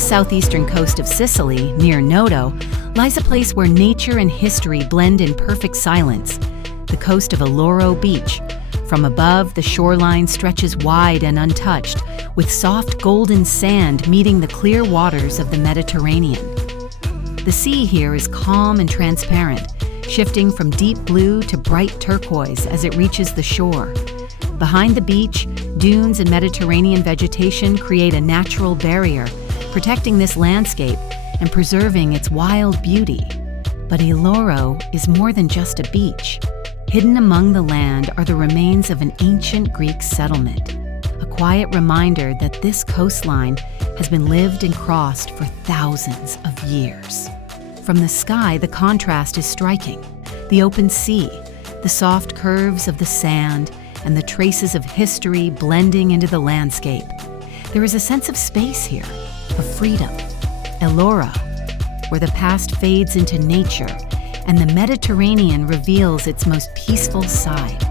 the southeastern coast of Sicily, near Noto, lies a place where nature and history blend in perfect silence, the coast of Eloro Beach. From above, the shoreline stretches wide and untouched, with soft golden sand meeting the clear waters of the Mediterranean. The sea here is calm and transparent, shifting from deep blue to bright turquoise as it reaches the shore. Behind the beach, dunes and Mediterranean vegetation create a natural barrier, protecting this landscape and preserving its wild beauty. But Eloro is more than just a beach. Hidden among the land are the remains of an ancient Greek settlement, a quiet reminder that this coastline has been lived and crossed for thousands of years. From the sky, the contrast is striking. The open sea, the soft curves of the sand, and the traces of history blending into the landscape. There is a sense of space here, of freedom. Eloro, where the past fades into nature and the Mediterranean reveals its most peaceful side.